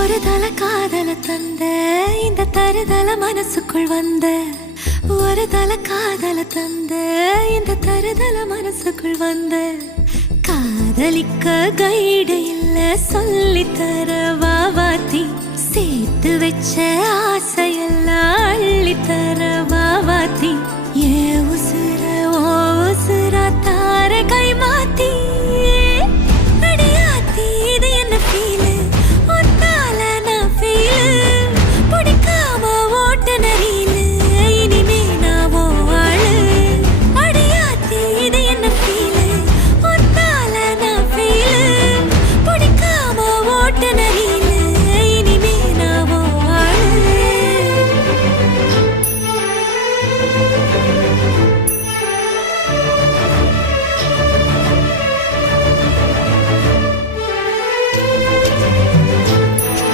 ஒரு தல காதல தந்த இந்த தருதல மனசுக்குள் வந்த ஒரு தல காதல தந்த இந்த தருதல மனசுக்குள் வந்த காதலிக்க கைடு இல்ல சொல்லி தர வாவாத்தி சேர்த்து வச்ச